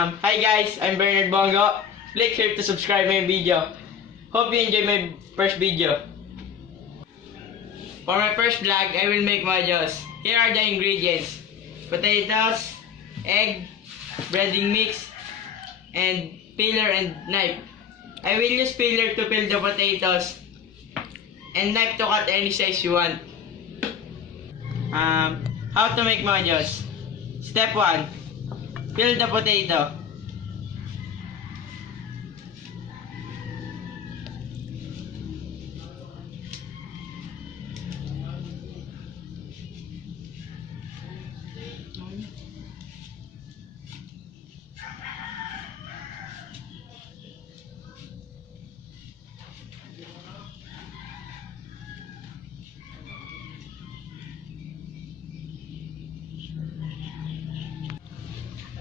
Hi guys, I'm Bernard Bongo. Click here to subscribe my video. Hope you enjoy my first video. For my first vlog, I will make mojos. Here are the ingredients: potatoes, egg, breading mix, and peeler and knife. I will use peeler to peel the potatoes and knife to cut any size you want. How to make mojos? Step 1. Peel the potato.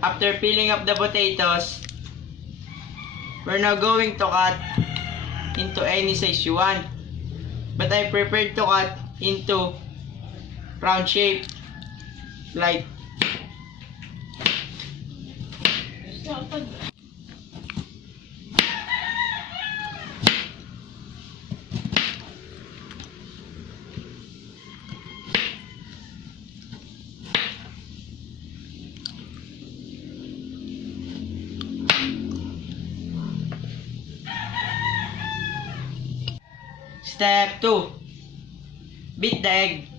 After peeling up the potatoes, we're now going to cut into any size you want. But I prepared to cut into round shape, like Step 2. Beat the egg.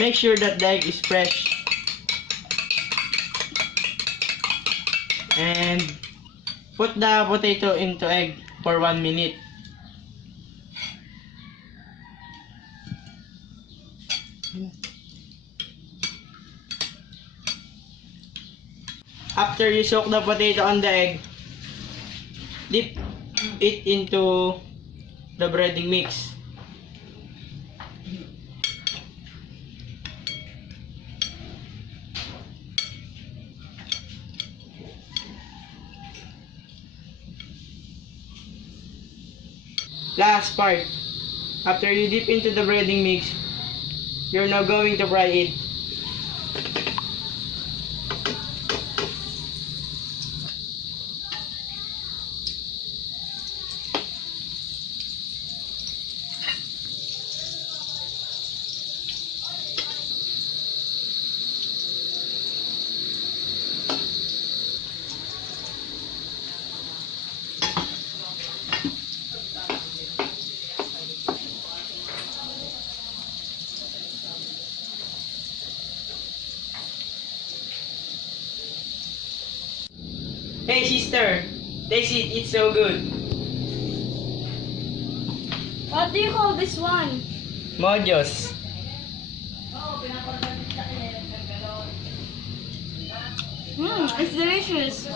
Make sure that the egg is fresh. And put the potato into egg for 1 minute. After you soak the potato on the egg, dip it into the breading mix. Last part, after you dip into the breading mix, you're now going to fry it. Hey sister, taste it, it's so good. What do you call this one? Mojos. It's delicious.